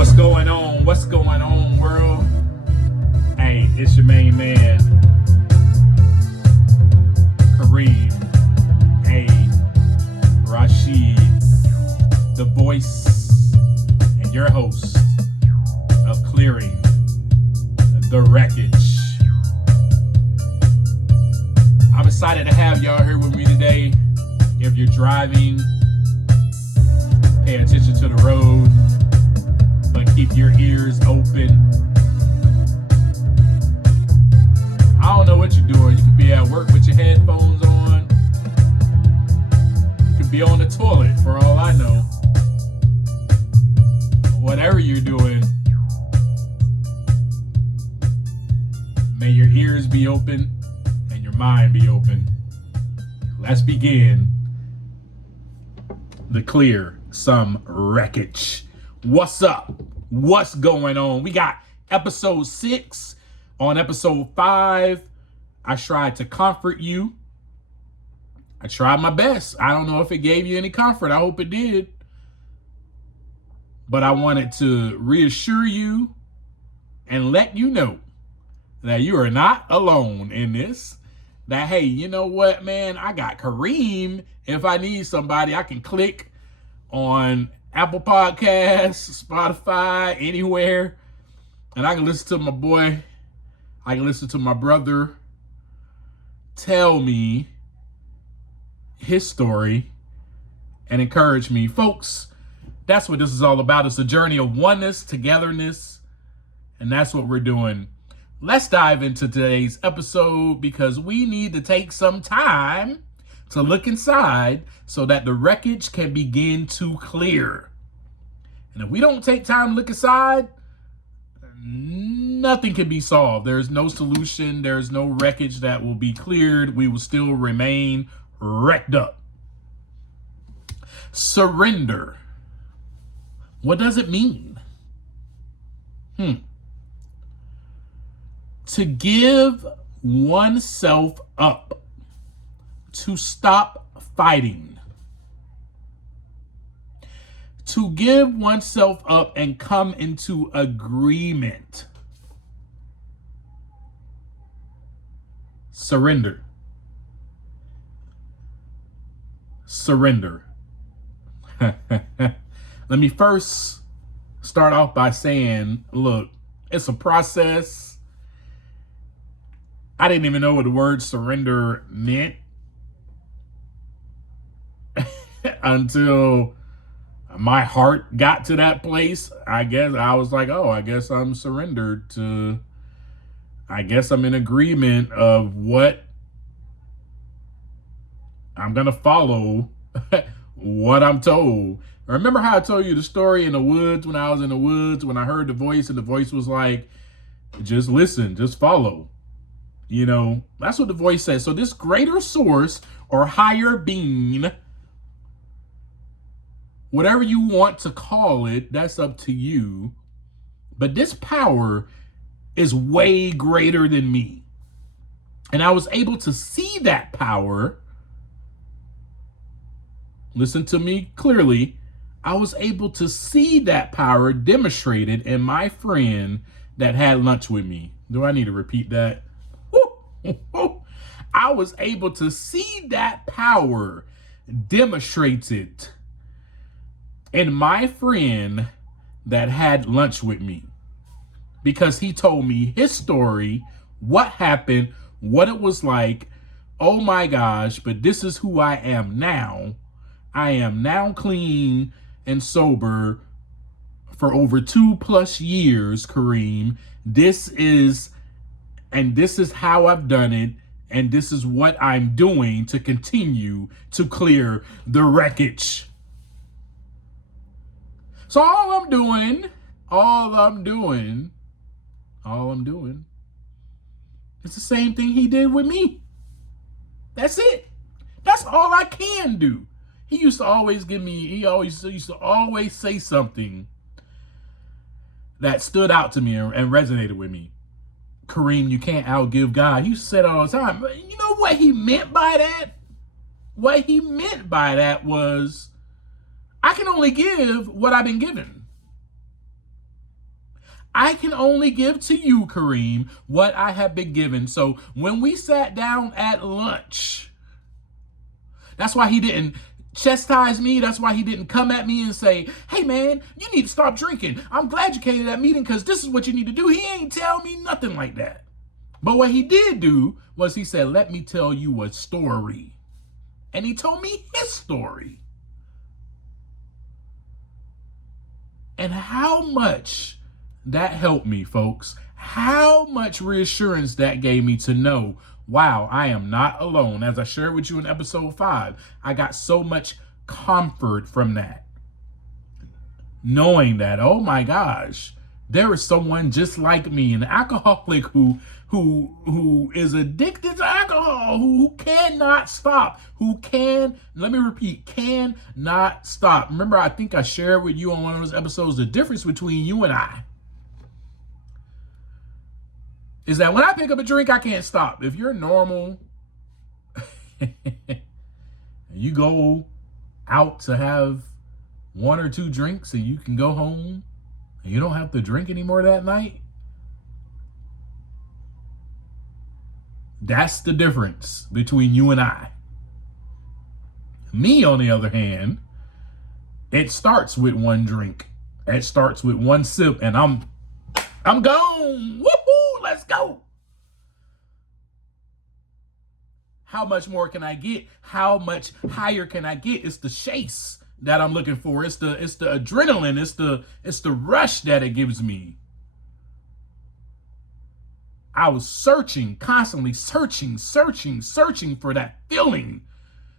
What's going on? What's going on, world? Hey, it's your main man, Kareem. Hey, Rashid, the voice and your host of Clearing the Wreckage. I'm excited to have y'all here with me today. If you're driving, pay attention to the road, but keep your ears open. I don't know what you're doing. You could be at work with your headphones on. You could be on the toilet for all I know. Whatever you're doing, may your ears be open and your mind be open. Let's begin to clear some wreckage. What's up? What's going on? We got episode 6. On episode 5, I tried to comfort you. I tried my best. I don't know if it gave you any comfort. I hope it did. But I wanted to reassure you and let you know that you are not alone in this. That, hey, you know what, man? I got Kareem. If I need somebody, I can click on Apple Podcasts, Spotify, anywhere. And I can listen to my boy. I can listen to my brother tell me his story and encourage me. Folks, that's what this is all about. It's a journey of oneness, togetherness, and that's what we're doing. Let's dive into today's episode because we need to take some time to look inside so that the wreckage can begin to clear. And if we don't take time to look inside, nothing can be solved. There's no solution. There's no wreckage that will be cleared. We will still remain wrecked up. Surrender. What does it mean? To give oneself up, to stop fighting, to give oneself up and come into agreement. Surrender. Surrender. Let me first start off by saying, look, it's a process. I didn't even know what the word surrender meant until my heart got to that place. I guess I was like, oh, I guess I'm surrendered to, I guess I'm in agreement of what I'm going to follow, what I'm told. Remember how I told you the story in the woods, when I was in the woods, when I heard the voice and the voice was like, just listen, just follow. You know, that's what the voice says. So this greater source or higher being, whatever you want to call it, that's up to you. But this power is way greater than me. And I was able to see that power. Listen to me clearly. I was able to see that power demonstrated in my friend that had lunch with me. Do I need to repeat that? I was able to see that power demonstrated in my friend that had lunch with me, because he told me his story, what happened, what it was like. Oh my gosh, but this is who I am now. I am now clean and sober for over 2+ years, Kareem. This is how I've done it, and this is what I'm doing to continue to clear the wreckage. So all I'm doing is the same thing he did with me. That's it. That's all I can do. He used to always say something that stood out to me and resonated with me. Kareem, you can't outgive God. He said all the time. You know what he meant by that? What he meant by that was, I can only give what I've been given. I can only give to you, Kareem, what I have been given. So when we sat down at lunch, that's why he didn't chastise me. That's why he didn't come at me and say, hey, man, you need to stop drinking. I'm glad you came to that meeting because this is what you need to do. He ain't tell me nothing like that. But what he did do was he said, let me tell you a story. And he told me his story. And how much that helped me, folks. How much reassurance that gave me to know, wow, I am not alone. As I shared with you in episode 5, I got so much comfort from that. Knowing that, oh my gosh, there is someone just like me, an alcoholic who is addicted to alcohol, who cannot stop, let me repeat, cannot stop. Remember, I think I shared with you on one of those episodes, the difference between you and I is that when I pick up a drink, I can't stop. If you're normal, you go out to have 1 or 2 drinks and you can go home and you don't have to drink anymore that night. That's the difference between you and I. Me, on the other hand, it starts with 1 drink. It starts with 1 sip and I'm gone. Woohoo, let's go. How much more can I get? How much higher can I get? It's the chase that I'm looking for. It's the adrenaline. It's the rush that it gives me. I was searching, constantly searching for that feeling.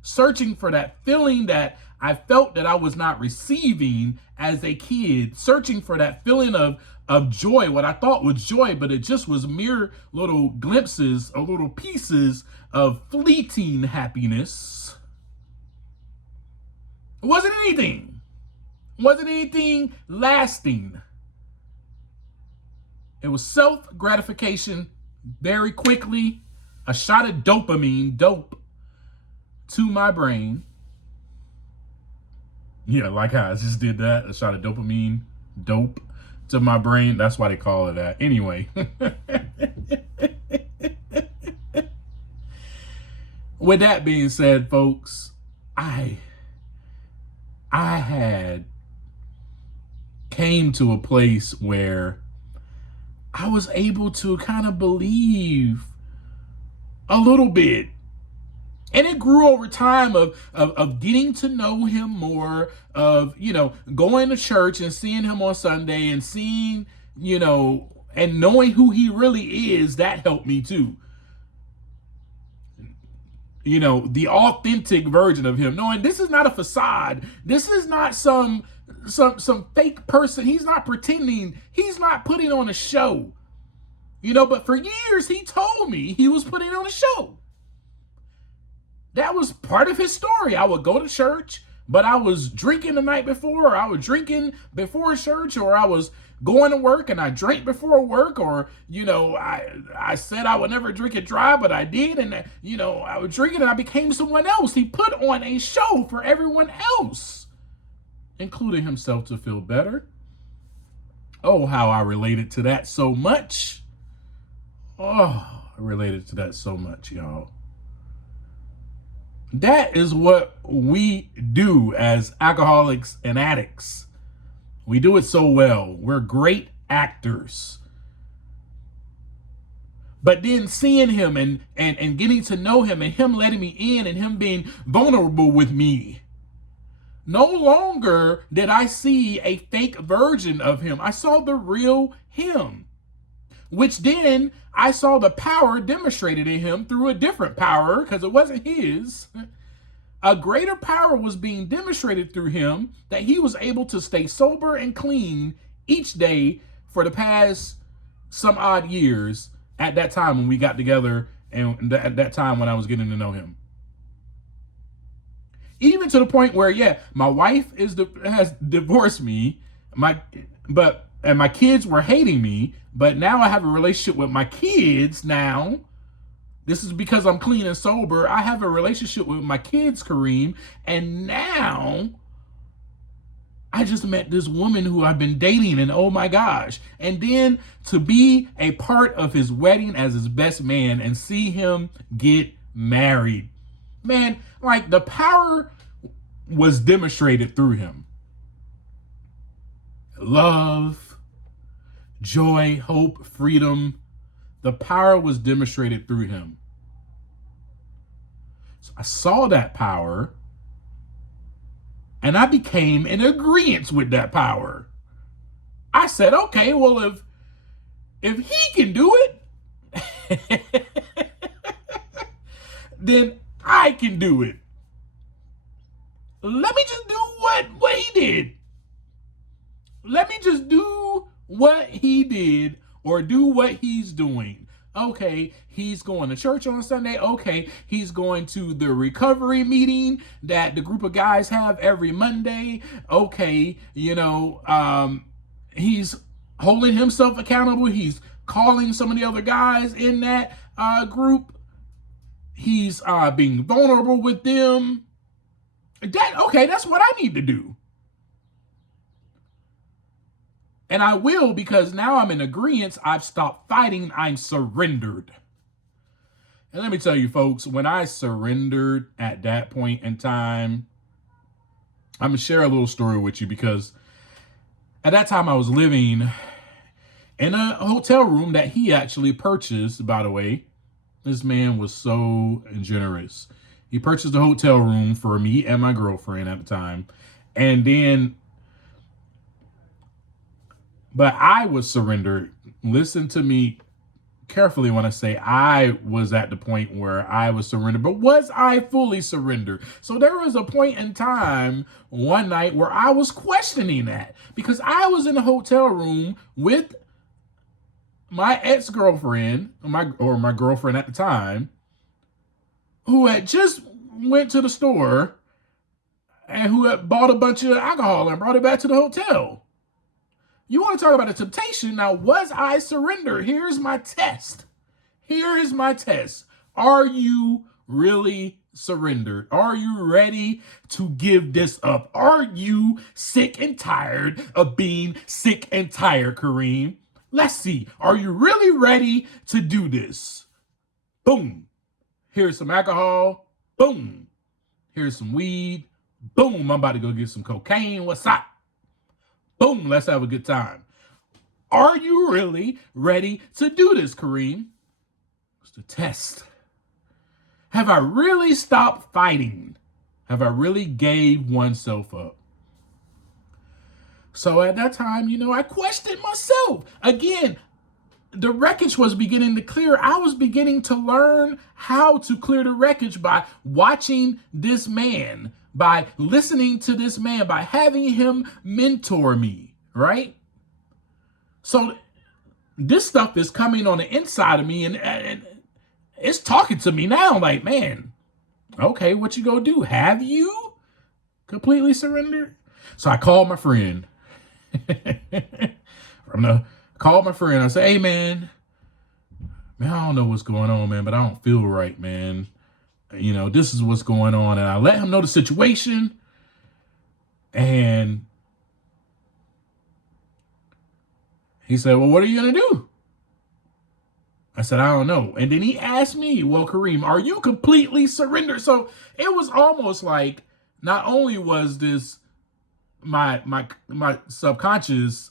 Searching for that feeling that I felt that I was not receiving as a kid. Searching for that feeling of joy, what I thought was joy, but it just was mere little glimpses or little pieces of fleeting happiness. It wasn't anything. It wasn't anything lasting. It was self-gratification very quickly, a shot of dopamine, dope, to my brain. Yeah, like how I just did that, a shot of dopamine, dope, to my brain. That's why they call it that. Anyway. With that being said, folks, I had came to a place where I was able to kind of believe a little bit. And it grew over time of getting to know him more, of, going to church and seeing him on Sunday and seeing, and knowing who he really is. That helped me too. The authentic version of him, knowing this is not a facade. This is not some fake person. He's not pretending. He's not putting on a show. But for years he told me he was putting on a show. That was part of his story. I would go to church, but I was drinking the night before, or I was drinking before church, or I was going to work and I drank before work, or, I said I would never drink and drive, but I did. And, I was drinking and I became someone else. He put on a show for everyone else, including himself, to feel better. Oh, how I related to that so much. Oh, I related to that so much, y'all. That is what we do as alcoholics and addicts. We do it so well. We're great actors. But then seeing him and getting to know him and him letting me in and him being vulnerable with me. No longer did I see a fake version of him. I saw the real him. Which then I saw the power demonstrated in him through a different power, because it wasn't his. A greater power was being demonstrated through him, that he was able to stay sober and clean each day for the past some odd years at that time when we got together, and at that time when I was getting to know him. Even to the point where, my wife has divorced me, and my kids were hating me, but now I have a relationship with my kids now. This is because I'm clean and sober. I have a relationship with my kids, Kareem, and now I just met this woman who I've been dating, and oh my gosh. And then to be a part of his wedding as his best man and see him get married. Man, like the power was demonstrated through him. Love, joy, hope, freedom. The power was demonstrated through him. So I saw that power and I became in agreement with that power. I said, okay, well, if he can do it, then I can do it. Let me just do what he did. Let me just do what he did or do what he's doing. Okay, he's going to church on Sunday. Okay, he's going to the recovery meeting that the group of guys have every Monday. Okay, he's holding himself accountable. He's calling some of the other guys in that group. He's being vulnerable with them. That's what I need to do. And I will, because now I'm in agreement. I've stopped fighting. I'm surrendered. And let me tell you, folks, when I surrendered at that point in time, I'm going to share a little story with you, because at that time I was living in a hotel room that he actually purchased, by the way. This man was so generous. He purchased a hotel room for me and my girlfriend at the time. And then, but I was surrendered. Listen to me carefully when I say I was at the point where I was surrendered. But was I fully surrendered? So there was a point in time one night where I was questioning that, because I was in a hotel room with my ex-girlfriend, or my girlfriend at the time, who had just went to the store and who had bought a bunch of alcohol and brought it back to the hotel. You want to talk about a temptation? Now, was I surrendered? Here's my test. Here is my test. Are you really surrendered? Are you ready to give this up? Are you sick and tired of being sick and tired, Kareem? Let's see. Are you really ready to do this? Boom. Here's some alcohol. Boom. Here's some weed. Boom. I'm about to go get some cocaine. What's up? Boom. Let's have a good time. Are you really ready to do this, Kareem? It's the test. Have I really stopped fighting? Have I really gave oneself up? So at that time, I questioned myself. Again, the wreckage was beginning to clear. I was beginning to learn how to clear the wreckage by watching this man, by listening to this man, by having him mentor me, right? So this stuff is coming on the inside of me, and it's talking to me now like, man, okay, what you gonna do? Have you completely surrendered? So I called my friend. Called my friend. I said, hey, man, I don't know what's going on, man, but I don't feel right, man. This is what's going on. And I let him know the situation. And he said, well, what are you going to do? I said, I don't know. And then he asked me, well, Kareem, are you completely surrendered? So it was almost like, not only was this my subconscious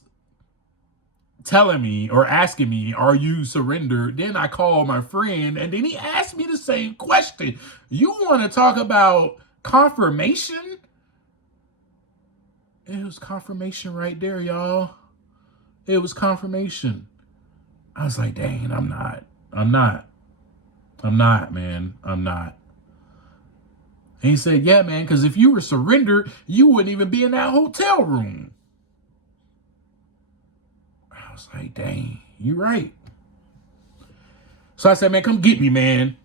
telling me or asking me, are you surrendered? Then I called my friend, and then he asked me the same question. You want to talk about confirmation? It was confirmation right there, y'all. It was confirmation. I was like, dang, I'm not, man. I'm not. And he said, yeah, man, because if you were surrendered, you wouldn't even be in that hotel room. I was like, dang, you're right. So I said, man, come get me, man.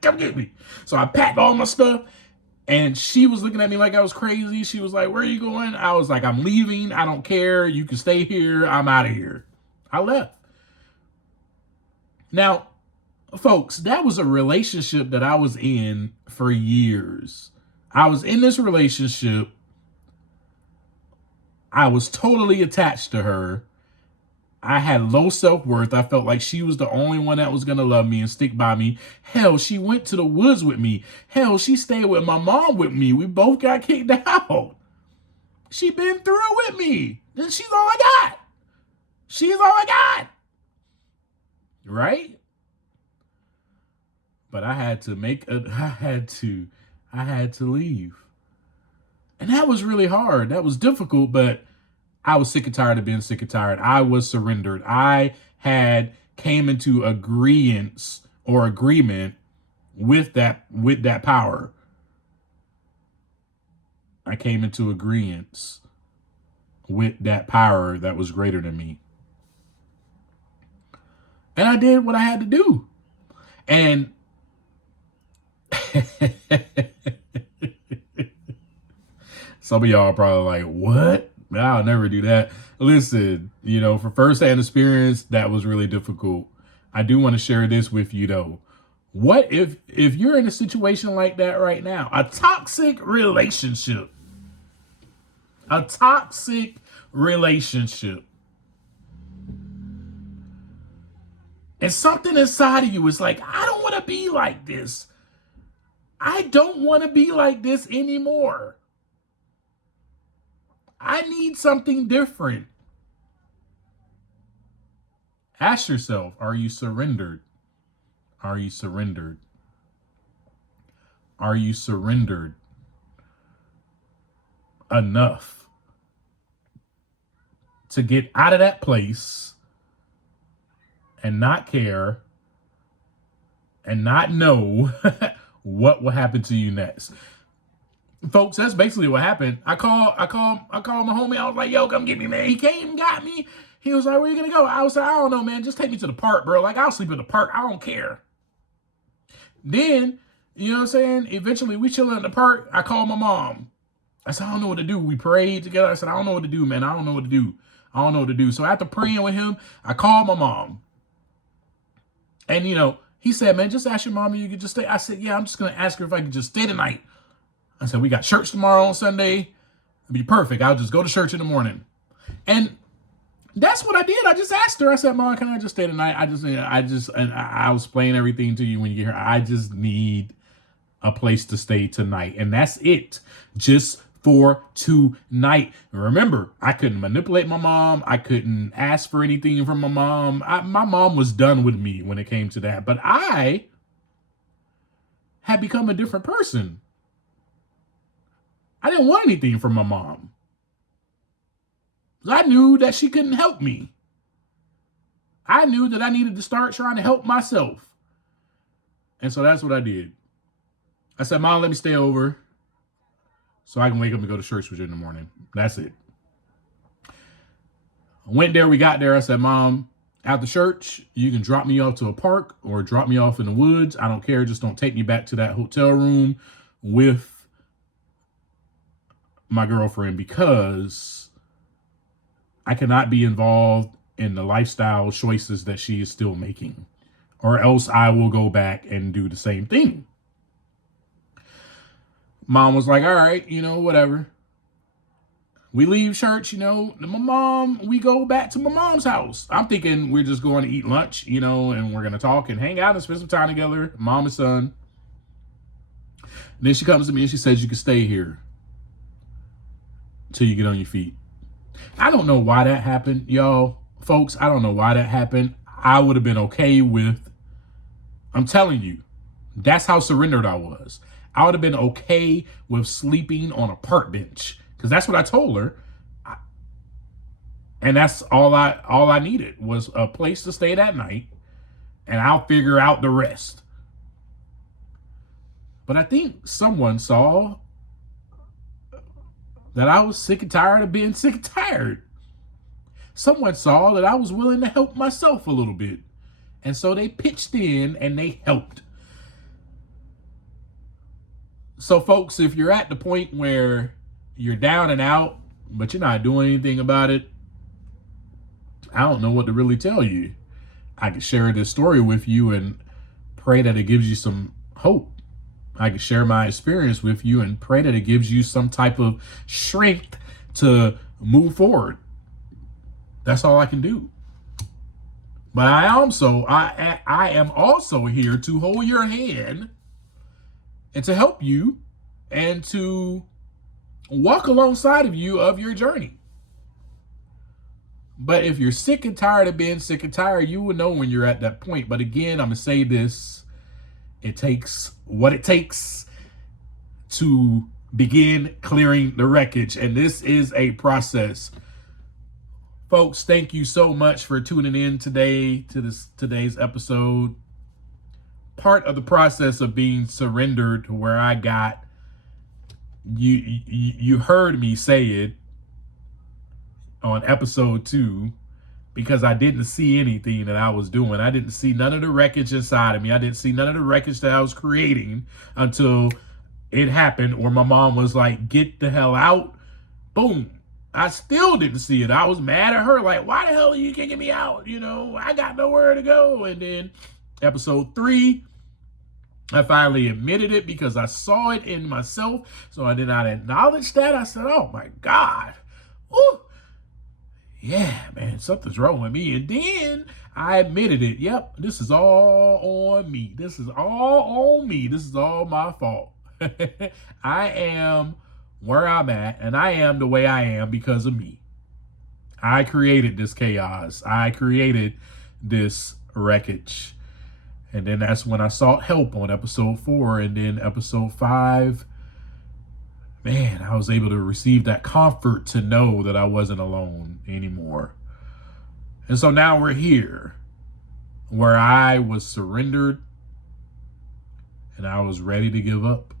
Come get me. So I packed all my stuff, and she was looking at me like I was crazy. She was like, where are you going? I was like, I'm leaving. I don't care. You can stay here. I'm out of here. I left. Now, folks, that was a relationship that I was in for years. I was in this relationship I was totally attached to her. I had low self-worth. I felt like she was the only one that was going to love me and stick by me. Hell, she went to the woods with me. Hell, she stayed with my mom with me. We both got kicked out. She been through it with me. She's all I got. She's all I got. Right? But I had to leave. And that was really hard. That was difficult, but I was sick and tired of being sick and tired. I was surrendered. I had came into agreement with that power. I came into agreement with that power that was greater than me. And I did what I had to do. And some of y'all are probably like, what? I'll never do that. Listen, for firsthand experience, that was really difficult. I do want to share this with you though. What if you're in a situation like that right now? A toxic relationship. A toxic relationship. And something inside of you is like, I don't want to be like this. I don't want to be like this anymore. I need something different. Ask yourself, are you surrendered? Are you surrendered? Are you surrendered enough to get out of that place and not care and not know what will happen to you next? Folks, that's basically what happened. I called my homie. I was like, yo, come get me, man. He came and got me. He was like, where you gonna go? I was like, I don't know, man. Just take me to the park, bro. Like, I'll sleep in the park. I don't care. Then, you know what I'm saying? Eventually, we chilling in the park. I called my mom. I said, I don't know what to do. We prayed together. I said, I don't know what to do, man. I don't know what to do. I don't know what to do. So after praying with him, I called my mom. And, he said, man, just ask your mom if you could just stay. I said, yeah, I'm just going to ask her if I could just stay tonight. I said, we got church tomorrow on Sunday. It'd be perfect. I'll just go to church in the morning. And that's what I did. I just asked her. I said, Mom, can I just stay tonight? I was explaining everything to you when you get here. I just need a place to stay tonight. And that's it. Just for tonight. Remember, I couldn't manipulate my mom. I couldn't ask for anything from my mom. My mom was done with me when it came to that. But I had become a different person. I didn't want anything from my mom. I knew that she couldn't help me. I knew that I needed to start trying to help myself. And so that's what I did. I said, Mom, let me stay over so I can wake up and go to church with you in the morning. That's it. I went there. We got there. I said, Mom, after church, you can drop me off to a park or drop me off in the woods. I don't care. Just don't take me back to that hotel room with my girlfriend, because I cannot be involved in the lifestyle choices that she is still making, or else I will go back and do the same thing. Mom was like, all right, whatever. We leave church, we go back to my mom's house. I'm thinking we're just going to eat lunch, and we're going to talk and hang out and spend some time together, mom and son. And then she comes to me and she says, you can stay here till you get on your feet. I don't know why that happened, y'all. Folks, I don't know why that happened. I would have been okay with, I'm telling you, that's how surrendered I was. I would have been okay with sleeping on a park bench, because that's what I told her. And that's all I needed was a place to stay that night, and I'll figure out the rest. But I think someone saw that I was sick and tired of being sick and tired. Someone saw that I was willing to help myself a little bit. And so they pitched in and they helped. So folks, if you're at the point where you're down and out, but you're not doing anything about it, I don't know what to really tell you. I could share this story with you and pray that it gives you some hope. I can share my experience with you and pray that it gives you some type of strength to move forward. That's all I can do. But I am also here to hold your hand and to help you and to walk alongside of you of your journey. But if you're sick and tired of being sick and tired, you will know when you're at that point. But again, I'm going to say this. It takes what it takes to begin clearing the wreckage. And this is a process. Folks, thank you so much for tuning in today to today's episode. Part of the process of being surrendered to where I got, you heard me say it on episode 2, because I didn't see anything that I was doing. I didn't see none of the wreckage inside of me. I didn't see none of the wreckage that I was creating until it happened, or my mom was like, get the hell out. Boom. I still didn't see it. I was mad at her, like, why the hell are you kicking me out? You know, I got nowhere to go. And then episode 3, I finally admitted it because I saw it in myself. So I did not acknowledge that. I said, oh my God. Ooh. Yeah, man, something's wrong with me. And then I admitted it. Yep, this is all on me. This is all on me. This is all my fault. I am where I'm at, and I am the way I am because of me. I created this chaos. I created this wreckage. And then that's when I sought help on episode 4. And then episode 5, man, I was able to receive that comfort to know that I wasn't alone anymore. And so now we're here where I was surrendered and I was ready to give up.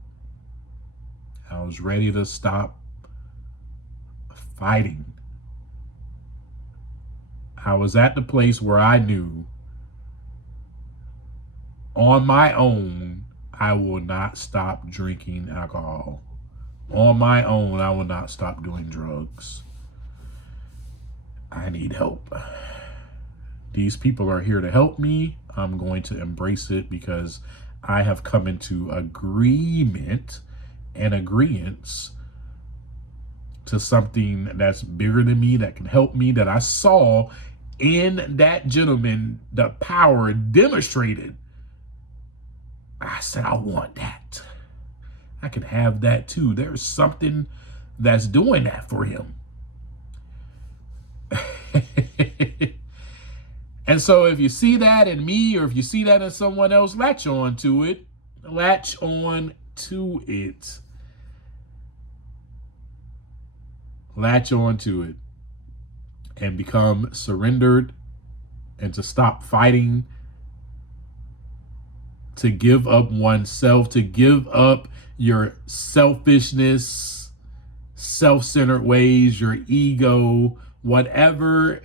I was ready to stop fighting. I was at the place where I knew on my own, I will not stop drinking alcohol. On my own, I will not stop doing drugs. I need help. These people are here to help me. I'm going to embrace it because I have come into agreement and agreeance to something that's bigger than me, that can help me, that I saw in that gentleman, the power demonstrated. I said, I want that. I can have that too. There's something that's doing that for him. And so if you see that in me, or if you see that in someone else, latch on to it. Latch on to it. Latch on to it and become surrendered, and to stop fighting, to give up oneself, to give up your selfishness, self-centered ways, your ego, whatever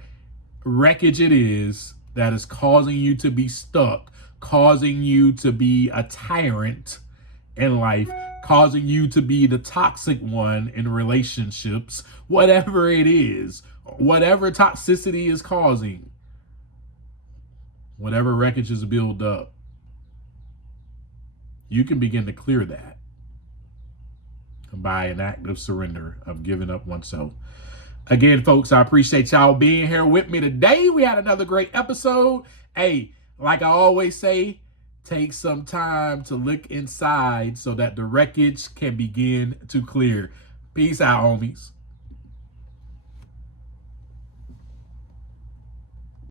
wreckage it is that is causing you to be stuck, causing you to be a tyrant in life, causing you to be the toxic one in relationships, whatever it is, whatever toxicity is causing, whatever wreckage is built up, you can begin to clear that by an act of surrender, of giving up oneself. Again, folks, I appreciate y'all being here with me today. We had another great episode. Hey, like I always say, take some time to look inside so that the wreckage can begin to clear. Peace out, homies.